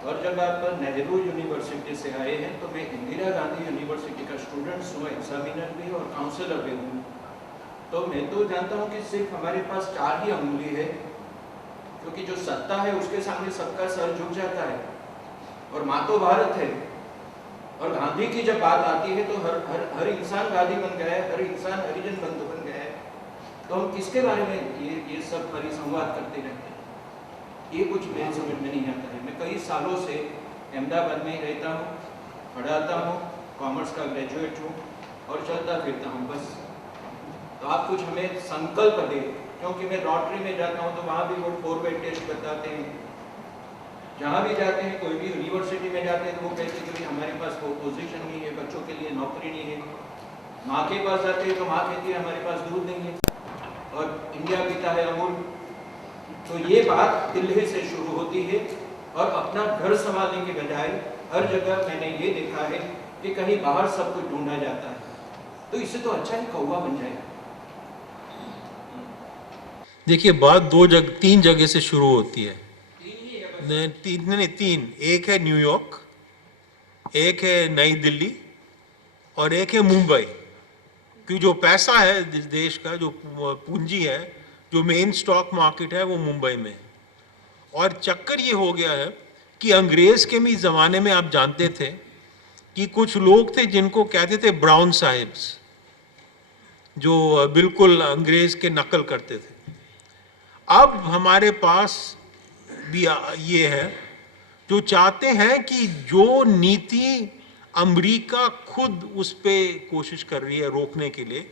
और जब आप नेहरू यूनिवर्सिटी से आए हैं तो मैं इंदिरा गांधी यूनिवर्सिटी का स्टूडेंट्स हूँ, एग्जामिनर भी और काउंसलर भी हूँ। तो मैं तो जानता हूँ कि सिर्फ हमारे पास 4 ही अंगुली है, क्योंकि जो सत्ता है उसके सामने सबका सर झुक जाता है। और माँ तो भारत है। और गांधी की जब बात आती है तो हर इंसान गांधी बन गया है, हर इंसान हरिजन बंधु बन गया है। तो हम किसके बारे में ये सब परिसंवाद करते रहते हैं, ये कुछ मेरे समझ में नहीं आता है। मैं कई सालों से अहमदाबाद में ही रहता हूँ, पढ़ाता हूँ, कॉमर्स का ग्रेजुएट हूँ और चलता फिरता हूँ बस। तो आप कुछ हमें संकल्प दें, क्योंकि मैं लॉटरी में जाता हूँ तो वहाँ भी वो 4 बाई टेस्ट बताते हैं। जहाँ भी जाते हैं, कोई भी यूनिवर्सिटी में जाते हैं तो वो कहते हैं कि हमारे पास वो पोजीशन नहीं है, बच्चों के लिए नौकरी नहीं है। माँ के पास जाते हैं तो माँ कहती है हमारे पास दूध नहीं है, और इंडिया पीता है अमूल। तो ये बात दिल्ली से शुरू होती है और अपना घर संभालने के बजाय हर जगह मैंने ये देखा है कि कहीं बाहर सब कुछ ढूंढा जाता है। तो इससे तो अच्छा ही कौवा बन जाएगा। देखिए, बात 3 जगह से शुरू होती है। तीन। एक है न्यूयॉर्क, एक है नई दिल्ली और एक है मुंबई। क्योंकि जो पैसा है इस देश का, जो पूंजी है, जो मेन स्टॉक मार्केट है, वो मुंबई में है। और चक्कर ये हो गया है कि अंग्रेज के भी ज़माने में आप जानते थे कि कुछ लोग थे जिनको कहते थे ब्राउन साहिब्स, जो बिल्कुल अंग्रेज के नकल करते थे। अब हमारे पास भी ये है जो चाहते हैं कि जो नीति अमेरिका खुद उस पे कोशिश कर रही है रोकने के लिए,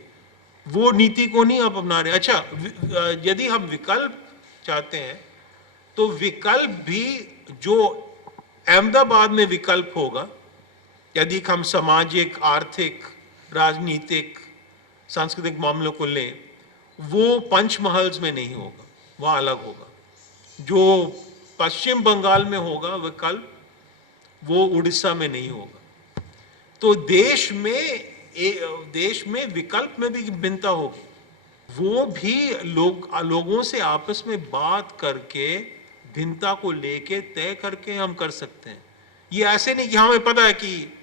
वो नीति को नहीं आप अपना रहे। अच्छा, यदि हम विकल्प चाहते हैं तो विकल्प भी जो अहमदाबाद में विकल्प होगा, यदि हम सामाजिक, आर्थिक, राजनीतिक, सांस्कृतिक मामलों को लें, वो पंचमहल्स में नहीं होगा, वह अलग होगा। जो पश्चिम बंगाल में होगा विकल्प, वो उड़ीसा में नहीं होगा। तो देश में विकल्प में भी भिन्नता होगी। वो भी लोगों से आपस में बात करके भिन्नता को लेके तय करके हम कर सकते हैं। ये ऐसे नहीं कि हमें पता है कि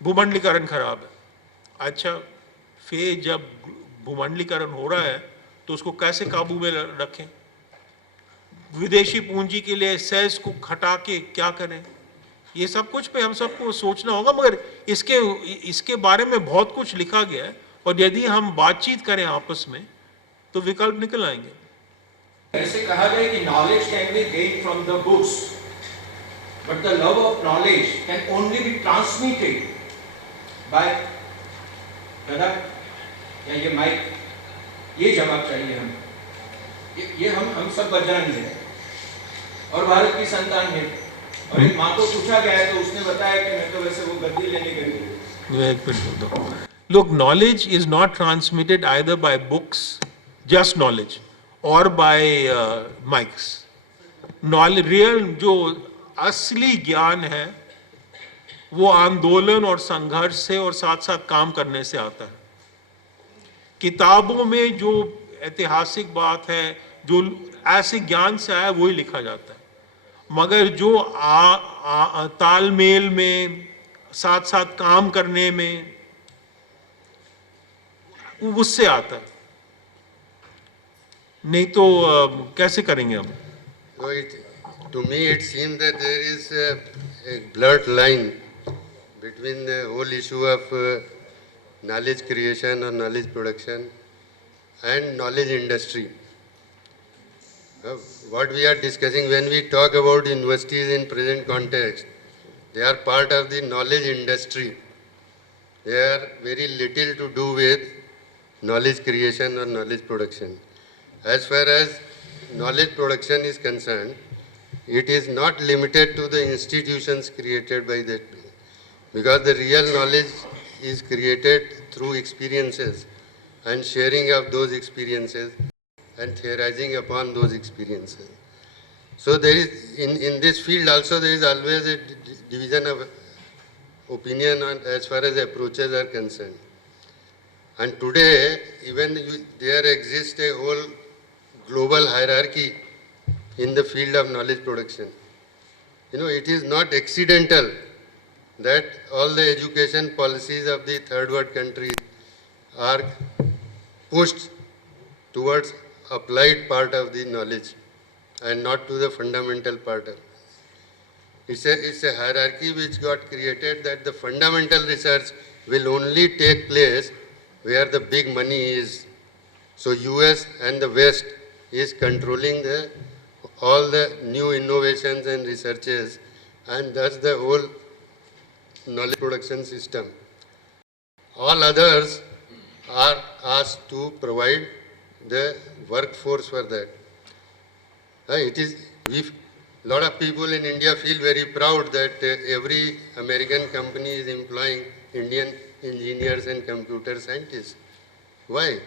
भूमंडलीकरण खराब है। अच्छा, फिर जब भूमंडलीकरण हो रहा है तो उसको कैसे काबू में रखें? विदेशी पूंजी के लिए सेस को हटा के क्या करें? ये सब कुछ पे हम सबको सोचना होगा। मगर इसके बारे में बहुत कुछ लिखा गया है, और यदि हम बातचीत करें आपस में तो विकल्प निकल आएंगे। ऐसे कहा गया कि knowledge can be gained from the books, but the love of knowledge can only be transmitted by product या ये माइक। ये जवाब चाहिए हमें। ये हम सब बजरंग हैं और भारत की संतान है। और एक माँ को पूछा गया है तो उसने बताया कि मैं तो वैसे वो गद्दी लेने गई। Look, knowledge is not transmitted either by books, just knowledge, or by mics. Knowledge, real जो असली ज्ञान है, वो आंदोलन और संघर्ष से और साथ साथ काम करने से आता है। किताबों में जो ऐतिहासिक बात है, जो ऐसे ज्ञान से आया, वही लिखा जाता है। मगर जो तालमेल में, साथ साथ काम करने में, उससे आता है। नहीं तो कैसे करेंगे हम? To me it seems that there is a blurred line between the whole issue of knowledge creation or knowledge production and knowledge industry. What we are discussing when we talk about universities in present context, they are part of the knowledge industry. They are very little to do with knowledge creation or knowledge production. As far as knowledge production is concerned, it is not limited to the institutions created by that, because the real knowledge is created through experiences. and sharing of those experiences and theorizing upon those experiences. So there is, in this field also, there is always a division of opinion on as far as approaches are concerned. And today, even there exists a whole global hierarchy in the field of knowledge production. You know, it is not accidental that all the education policies of the third world countries are pushed towards applied part of the knowledge and not to the fundamental part of it. It's a hierarchy which got created that the fundamental research will only take place where the big money is. So US and the West is controlling all the new innovations and researches, and thus the whole knowledge production system. All others are asked to provide the workforce for that. A lot of people in India feel very proud that every American company is employing Indian engineers and computer scientists. Why?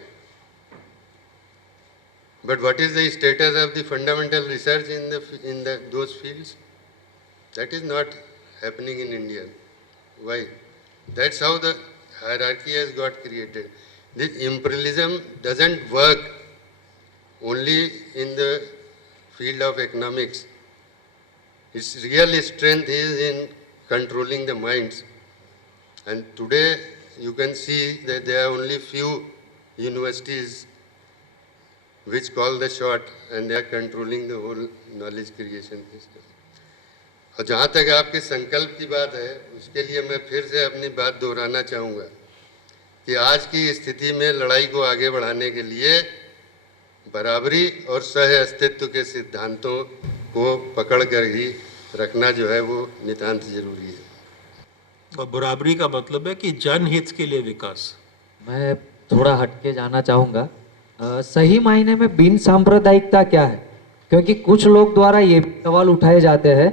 But what is the status of the fundamental research in those fields? That is not happening in India. Why? That's how the hierarchy has got created. This imperialism doesn't work only in the field of economics. Its real strength is in controlling the minds. And today you can see that there are only few universities which call the shot, and they are controlling the whole knowledge creation system. और जहाँ तक आपके संकल्प की बात है, उसके लिए मैं फिर से अपनी बात दोहराना चाहूँगा कि आज की स्थिति में लड़ाई को आगे बढ़ाने के लिए बराबरी और सह अस्तित्व के सिद्धांतों को पकड़ कर ही रखना जो है वो नितांत जरूरी है। और बराबरी का मतलब है कि जनहित के लिए विकास। मैं थोड़ा हटके जाना चाहूँगा, सही मायने में बिन सांप्रदायिकता क्या है? क्योंकि कुछ लोग द्वारा ये सवाल उठाए जाते हैं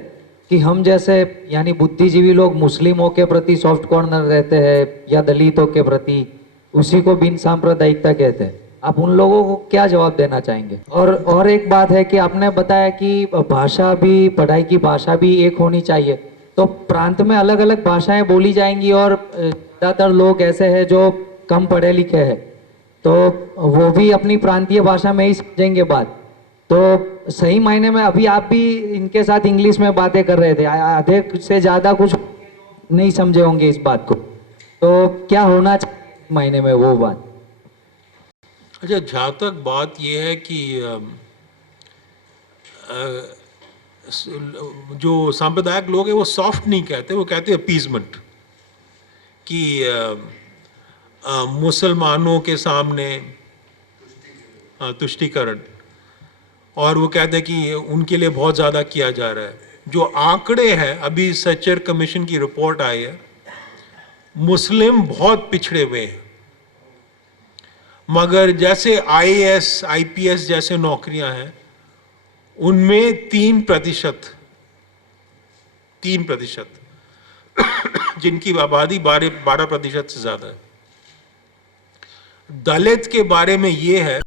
कि हम जैसे यानी बुद्धिजीवी लोग मुस्लिमों के प्रति सॉफ्ट कॉर्नर रहते हैं या दलितों के प्रति, उसी को बिन सांप्रदायिकता कहते हैं। आप उन लोगों को क्या जवाब देना चाहेंगे? और एक बात है कि आपने बताया कि भाषा भी, पढ़ाई की भाषा भी एक होनी चाहिए, तो प्रांत में अलग अलग भाषाएं बोली जाएंगी और ज़्यादातर लोग ऐसे हैं जो कम पढ़े लिखे हैं, तो वो भी अपनी प्रांतीय भाषा में ही समझेंगे बात। तो सही मायने में अभी आप भी इनके साथ इंग्लिश में बातें कर रहे थे, आधे से ज़्यादा कुछ नहीं समझे होंगे इस बात को, तो क्या होना चाहिए मायने में वो बात? अच्छा, जहाँ तक बात ये है कि जो सांप्रदायिक लोग हैं वो सॉफ्ट नहीं कहते, वो कहते हैं अपीजमेंट, कि मुसलमानों के सामने तुष्टीकरण, और वो कहते हैं कि उनके लिए बहुत ज़्यादा किया जा रहा है। जो आंकड़े हैं, अभी सच्चर कमीशन की रिपोर्ट आई है, मुस्लिम बहुत पिछड़े हुए हैं, मगर जैसे IAS, IPS जैसे नौकरियां हैं उनमें 3% जिनकी आबादी 12% से ज़्यादा है। दलित के बारे में ये है